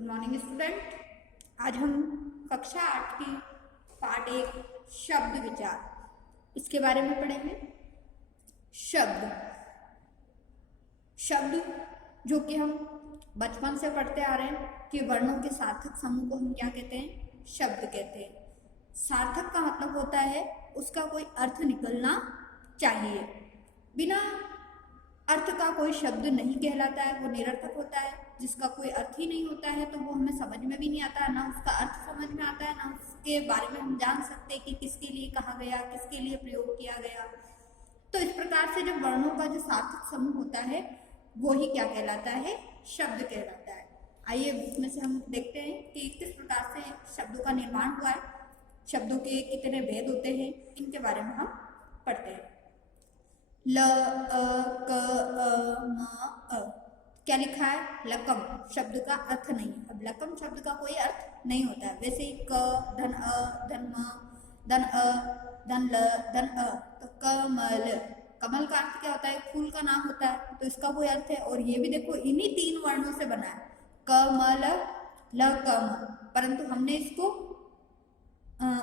Good morning student. आज हम कक्षा 8 की पार्ट 1 शब्द विचार इसके बारे में पढ़ेंगे। शब्द जो कि हम बचपन से पढ़ते आ रहे हैं कि वर्णों के सार्थक समूह को हम क्या कहते हैं, शब्द कहते हैं। सार्थक का मतलब होता है उसका कोई अर्थ निकलना चाहिए। बिना अर्थ का कोई शब्द नहीं कहलाता है, वो निरर्थक होता है। जिसका कोई अर्थ ही नहीं होता है तो वो हमें समझ में भी नहीं आता है, ना उसका अर्थ समझ में आता है, ना उसके बारे में हम जान सकते कि किसके लिए कहा गया, किसके लिए प्रयोग किया गया। तो इस प्रकार से जब वर्णों का जो सार्थक समूह होता है वो ही क्या कहलाता है, शब्द कहलाता है। आइए इसमें से हम देखते हैं कि किस प्रकार से शब्दों का निर्माण हुआ है, शब्दों के कितने भेद होते हैं, इनके बारे में हम पढ़ते हैं। ल अ क अ म अ क्या लिखा है, लकम शब्द का अर्थ नहीं है। अब लकम शब्द का कोई अर्थ नहीं होता है। वैसे ही क धन अ धन म धन अ धन ल धन अ, तो कमल, कमल का अर्थ क्या होता है, फूल का नाम होता है, तो इसका कोई अर्थ है। और ये भी देखो इन्हीं 3 वर्णों से बना है, कमल ल कम, परंतु हमने इसको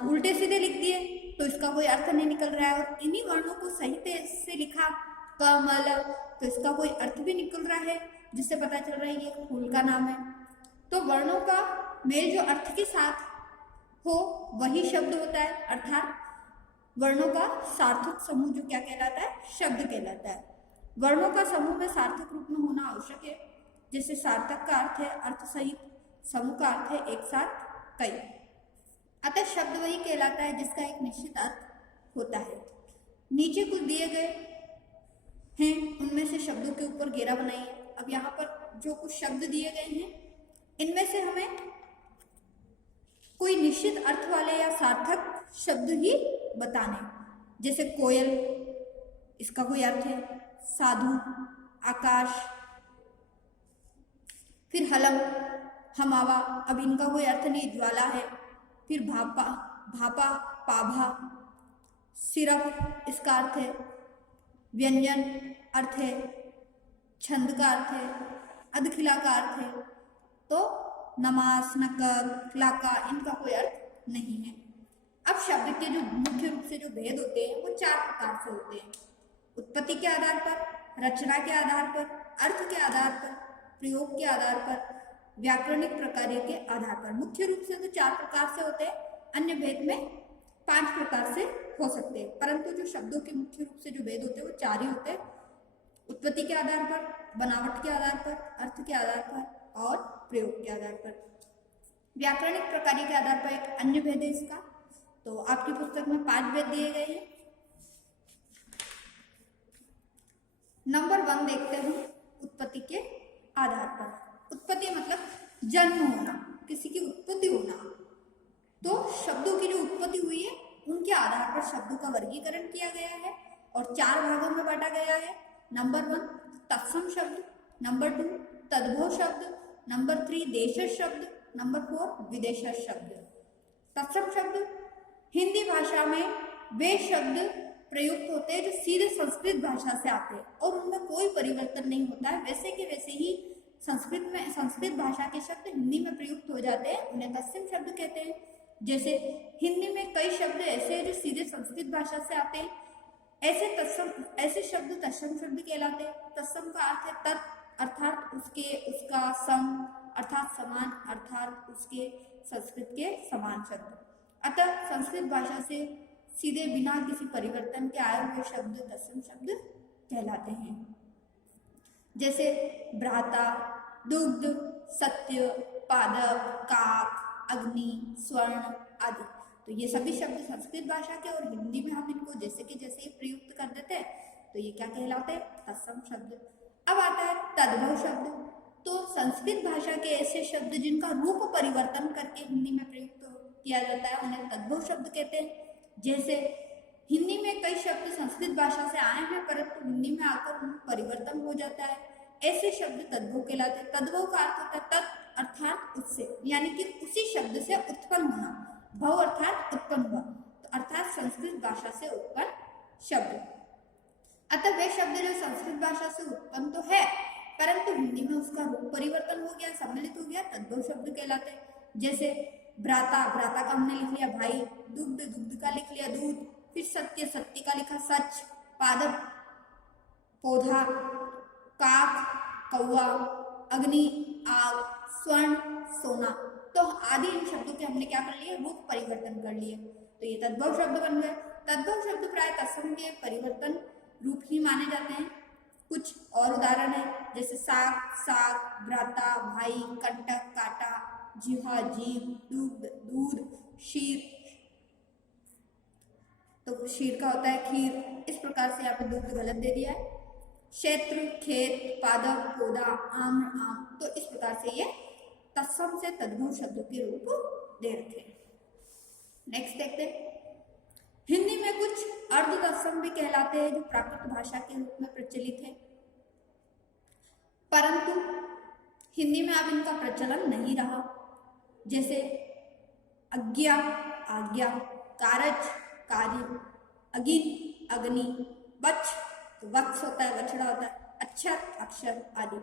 उल्टे सीधे लिख दिए तो इसका कोई अर्थ नहीं निकल रहा है। और इन्हीं वर्णों को सही से लिखा कमल, तो इसका कोई अर्थ भी निकल रहा है, जिससे पता चल रहा है ये फूल का नाम है। तो वर्णों का मेल जो अर्थ के साथ हो वही शब्द होता है, अर्थात वर्णों का सार्थक समूह जो क्या कहलाता है, शब्द कहलाता है। वर्णों का समूह में सार्थक रूप में होना आवश्यक है। जैसे सार्थक का अर्थ है अर्थ सहित, समूह का अर्थ है एक साथ कई। अतः शब्द वही कहलाता है जिसका एक निश्चित अर्थ होता है। नीचे कुछ दिए गए हैं, उनमें से शब्दों के ऊपर घेरा बनाइए। अब यहाँ पर जो कुछ शब्द दिए गए हैं इनमें से हमें कोई निश्चित अर्थ वाले या सार्थक शब्द ही बताने। जैसे कोयल, इसका कोई अर्थ है, साधु, आकाश, फिर हलम, हमावा, अब इनका कोई अर्थ नहीं, ज्वाला है। फिर भापा, भापा, पाभा, सिरप, इसका अर्थ है व्यंजन, अर्थ है छंद का अर्थ है, अधखिला का अर्थ है। तो नमास, नकब, लाका, इनका कोई अर्थ नहीं है। अब शब्द के जो मुख्य रूप से जो भेद होते हैं वो 4 प्रकार से होते हैं। उत्पत्ति के आधार पर, रचना के आधार पर, अर्थ के आधार पर, प्रयोग के आधार पर, व्याकरणिक प्रकार्य के आधार पर। मुख्य रूप से तो 4 प्रकार से होते हैं, अन्य भेद में 5 प्रकार से हो सकते हैं, परंतु जो शब्दों के मुख्य रूप से जो भेद होते हैं वो 4 ही होते हैं। उत्पत्ति के आधार पर, बनावट के आधार पर, अर्थ के आधार पर और प्रयोग के आधार पर। व्याकरणिक प्रकार्य के आधार पर एक अन्य भेद है इसका, तो आपकी पुस्तक में 5 भेद दिए गए हैं। नंबर 1 देखते हैं उत्पत्ति के आधार पर। उत्पत्ति मतलब जन्म होना, किसी की उत्पत्ति होना। तो शब्दों की जो उत्पत्ति हुई है उनके आधार पर शब्दों का वर्गीकरण किया गया है और 4 भागों में बांटा गया है। नंबर 1 तत्सम शब्द, नंबर 2 तद्भव शब्द, नंबर 3 देशज शब्द, नंबर 4 विदेशज शब्द। तत्सम शब्द हिंदी भाषा में वे शब्द प्रयुक्त होते हैं जो सीधे संस्कृत भाषा से आते हैं और उनमें कोई परिवर्तन नहीं होता है। वैसे के वैसे ही संस्कृत भाषा के शब्द हिंदी में प्रयुक्त हो जाते हैं, उन्हें तत्सम शब्द कहते हैं। जैसे हिंदी में कई शब्द ऐसे हैं जो सीधे संस्कृत भाषा से आते हैं, ऐसे शब्द तत्सम शब्द कहलाते हैं। तत्सम का अर्थ है तत्, अर्थात उसके, उसका, सम अर्थात समान, अर्थात उसके, संस्कृत के समान शब्द। अतः संस्कृत भाषा से सीधे बिना किसी परिवर्तन के आए हुए शब्द तत्सम शब्द कहलाते हैं। जैसे भ्राता, दुग्ध, सत्य, पादप, काक, अग्नि, स्वर्ण आदि। तो ये सभी शब्द संस्कृत भाषा के और हिंदी में हम इनको जैसे कि जैसे ही प्रयुक्त कर देते हैं तो ये क्या कहलाते हैं, तत्सम शब्द। अब आता है तद्भव शब्द। तो संस्कृत भाषा के ऐसे शब्द जिनका रूप परिवर्तन करके हिंदी में प्रयुक्त किया जाता है उन्हें तद्भव शब्द कहते हैं। जैसे हिंदी में कई शब्द संस्कृत भाषा से आए हैं परंतु हिंदी में आकर उनमें परिवर्तन हो जाता है, ऐसे शब्द तद्भव कहलाते हैं। तद्भव का अर्थ होता है तत् अर्थात उससे, यानी कि उसी शब्द से उत्पन्न होना, भव अर्थात उत्पन्न हुआ, तो अर्थात संस्कृत भाषा से उत्पन्न शब्द। अतः वे शब्द जो संस्कृत भाषा से उत्पन्न तो है परंतु हिंदी में उसका रूप परिवर्तन हो गया, सम्मिलित हो गया, तद्भव शब्द कहलाते हैं। जैसे भ्राता, भ्राता का हमने लिख लिया भाई, दुग्ध, दुग्ध का लिख लिया दूध, फिर सत्य, सत्य का लिखा सच, पादप पौधा, काक कौवा, अग्नि आग, स्वर्ण सोना। तो आदि इन शब्दों के हमने क्या कर लिए, रूप परिवर्तन कर लिए, तो ये तद्भव शब्द बन गए। तद्भव शब्द प्राय तत्सम के परिवर्तन रूप ही माने जाते हैं। कुछ और उदाहरण है, जैसे साग साग, भ्राता भाई, कंटक काटा, जीवा जीव, दूध दूध, शीर तो शीर का होता है खीर। इस प्रकार से यहाँ पे दुग्ध गलत दे दिया है। क्षेत्र खेत, पादप पौधा, आम्र आम। तो इस प्रकार से ये तत्सम से तद्भव शब्दों के रूप दे रखे। नेक्स्ट देखते हैं, हिंदी में कुछ अर्ध तत्सम भी कहलाते हैं जो प्राकृत भाषा के रूप में प्रचलित है, परंतु हिंदी में अब इनका प्रचलन नहीं रहा। जैसे आज्ञा आज्ञा, कारज कार्य, अगिन अग्नि, वक्ष तो वक्ष होता है, बछड़ा होता है, अक्षर अक्षर आदि।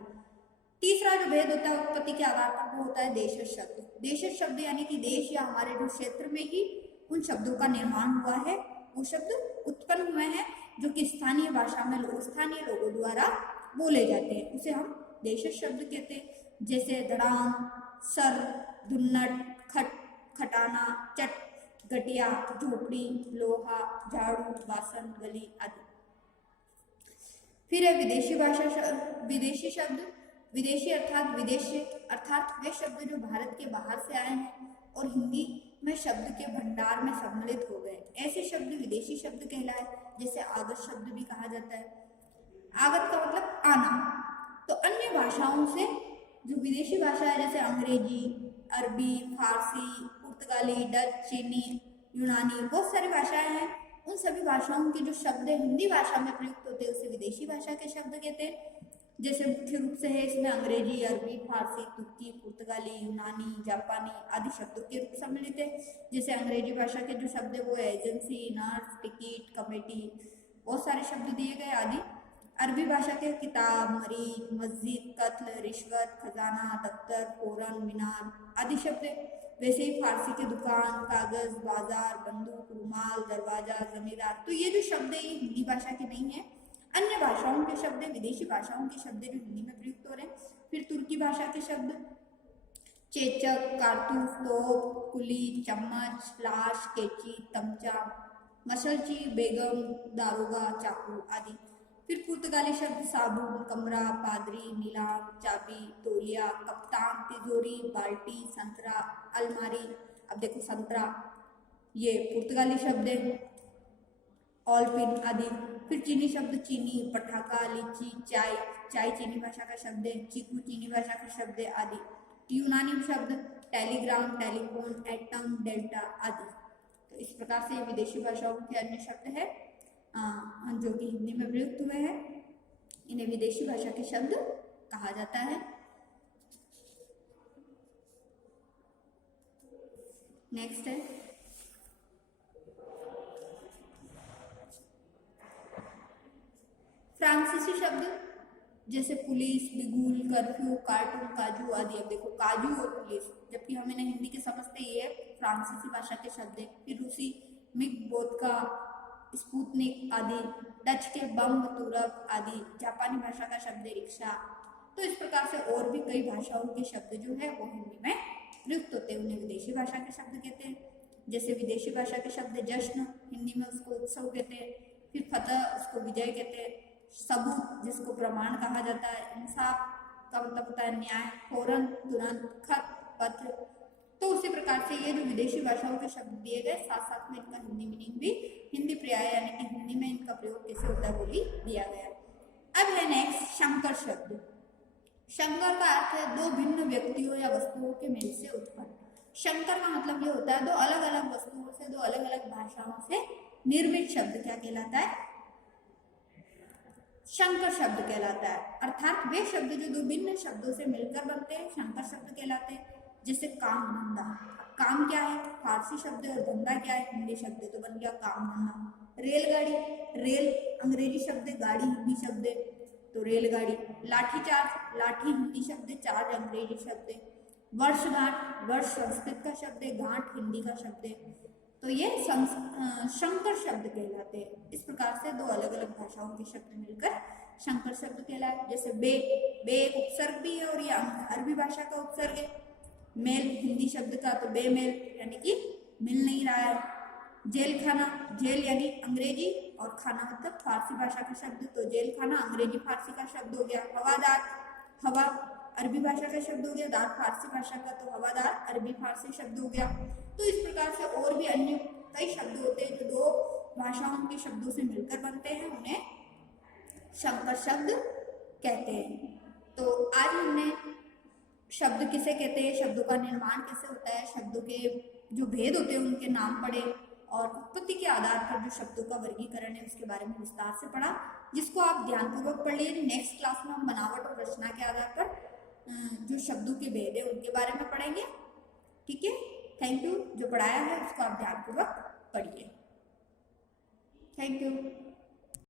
तीसरा जो भेद होता है उत्पत्ति के आधार पर वो होता है देशज शब्द। देशज शब्द यानी कि देश या हमारे जो क्षेत्र में ही उन शब्दों का निर्माण हुआ है, वो शब्द उत्पन्न हुए हैं जो कि स्थानीय भाषा में स्थानीय लोगों द्वारा बोले जाते हैं, उसे हम देशज शब्द कहते हैं। जैसे धड़ाम, सर, दुन्नट, खट, खटाना, चट, गटिया, झोपड़ी, लोहा, झाड़ू, बासन, गली आदि। फिर है विदेशी भाषा विदेशी शब्द। विदेशी अर्थात विदेशी अर्थात वे शब्द जो भारत के बाहर से आए हैं और हिंदी में शब्द के भंडार में सम्मिलित हो गए, ऐसे शब्द विदेशी शब्द कहलाए। जैसे आगत शब्द भी कहा जाता है। आगत का मतलब आना। तो अन्य भाषाओं से जो विदेशी भाषा है, जैसे अंग्रेजी, अरबी, फारसी, पुर्तगाली, डच, चीनी, यूनानी, बहुत सारी भाषाएं हैं। उन सभी भाषाओं के जो शब्द हिंदी भाषा में प्रयुक्त होते हैं उसे विदेशी भाषा के शब्द कहते हैं। जैसे मुख्य रूप से है इसमें अंग्रेजी, अरबी, फारसी, तुर्की, पुर्तगाली, यूनानी, जापानी आदि शब्दों के रूप सम्मिलित है। जैसे अंग्रेजी भाषा के जो शब्द है वो एजेंसी, नर्स, टिकट, कमेटी, बहुत सारे शब्द दिए गए आदि। अरबी भाषा के किताब, मरीज, मस्जिद, कत्ल, रिश्वत, खजाना, दफ्तर, फोरन, मीनार आदि शब्द। वैसे ही फारसी के दुकान, कागज, बाजार, बंदूक, रुमाल, दरवाजा, जमींदार। तो ये जो शब्द है ये हिंदी भाषा के नहीं है, अन्य भाषाओं के शब्द, विदेशी भाषाओं के शब्द जो हिंदी में प्रयुक्त हो रहे हैं। फिर तुर्की भाषा के शब्द, चेचक, कारतूस, तोप, कुली, चम्मच, लाश, कैंची, तमचा, मशलची, बेगम, दारोगा, चाकू आदि। फिर पुर्तगाली शब्द साबुन, कमरा, पादरी, नीलाम, चाबी, तौलिया, कप्तान, तिजोरी, बाल्टी, संतरा, अलमारी। अब देखो संतरा ये पुर्तगाली शब्द है, ऑलपिन आदि। फिर चीनी शब्द चीनी, पटाखा, लीची, चाय, चाय चीनी भाषा का शब्द है, चीकू चीनी भाषा का शब्द है आदि। यूनानी शब्द टेलीग्राम, टेलीफोन, एटम, डेल्टा आदि। तो इस प्रकार से विदेशी भाषाओं के अन्य शब्द है जो कि हिंदी में प्रयुक्त हुए हैं, इन्हें विदेशी भाषा के शब्द कहा जाता है। नेक्स्ट है फ्रांसीसी शब्द, जैसे पुलिस, बिगुल, कर्फ्यू, कार्टून, काजू आदि। अब देखो काजू और पुलिस, जबकि हम इन्हें हिंदी के समझते ये फ्रांसीसी भाषा के शब्द है। फिर रूसी मिग, वोदका, स्पुतनिक आदि। डच के बम, तुरप आदि। जापानी भाषा का शब्द रिक्शा। तो इस प्रकार से और भी कई भाषाओं के शब्द जो है वो हिंदी में प्रयुक्त होते हैं, उन्हें विदेशी भाषा के शब्द कहते हैं। जैसे विदेशी भाषा के शब्द जश्न, हिंदी में उसको उत्सव कहते हैं। फिर फतह, उसको विजय कहते हैं। सबूत, जिसको प्रमाण कहा जाता है। इंसाफ का मतलब होता है न्याय। फौरन, तुरंत। खत, पत्र। तो उसी प्रकार से ये जो विदेशी भाषाओं के शब्द दिए गए, साथ साथ में इनका हिंदी मीनिंग भी, हिंदी पर्याय यानी कि हिंदी में इनका प्रयोग कैसे होता है वो भी दिया गया। अब है नेक्स्ट शंकर शब्द। शंकर का अर्थ है दो भिन्न व्यक्तियों या वस्तुओं के मेल से उत्पन्न। शंकर का मतलब ये होता है दो अलग अलग वस्तुओं से, दो अलग अलग भाषाओं से निर्मित शब्द क्या कहलाता है, शंकर शब्द कहलाता है। अर्थात वे शब्द जो दो भिन्न शब्दों से मिलकर बनते हैं शंकर शब्द कहलाते हैं। जैसे काम धंधा, काम क्या है फारसी शब्द और धंधा क्या है हिंदी शब्द, तो बन गया काम धंधा। रेलगाड़ी, रेल अंग्रेजी शब्द है, गाड़ी हिंदी शब्द है तो रेलगाड़ी। लाठी चार्ज, लाठी हिंदी शब्द है, चार्ज अंग्रेजी शब्द है। वर्षगांठ, वर्ष संस्कृत का शब्द है, गांठ हिंदी का शब्द है, तो ये संकर शब्द कहलाते हैं। इस प्रकार से दो अलग अलग भाषाओं के शब्द मिलकर संकर शब्द कहलाए। जैसे बे, बे एक उपसर्ग भी है और ये अरबी भाषा का उपसर्ग है। मेल हिंदी शब्द का, तो बेमेल यानी कि मिल नहीं रहा है। जेल खाना, जेल यानी अंग्रेजी और खाना मतलब फारसी भाषा का शब्द, तो जेल खाना अंग्रेजी फारसी का शब्द हो गया। हवादार, हवा अरबी भाषा का शब्द हो गया, दार फारसी भाषा का, तो हवादार अरबी फारसी शब्द हो गया। तो इस प्रकार से और भी अन्य कई शब्द होते हैं जो दो भाषाओं के शब्दों से मिलकर बनते हैं, उन्हें संकर शब्द कहते हैं। तो आज हमने शब्द किसे कहते हैं, शब्दों का निर्माण कैसे होता है, शब्दों के जो भेद होते हैं उनके नाम पढ़े और उत्पत्ति के आधार पर जो शब्दों का वर्गीकरण है उसके बारे में विस्तार से पढ़ा, जिसको आप ध्यानपूर्वक पढ़ लीजिए। नेक्स्ट क्लास में हम बनावट और रचना के आधार पर जो शब्दों के भेद है उनके बारे में पढ़ेंगे। ठीक है, थैंक यू। जो पढ़ाया है उसको आप ध्यानपूर्वक पढ़िए। Thank you.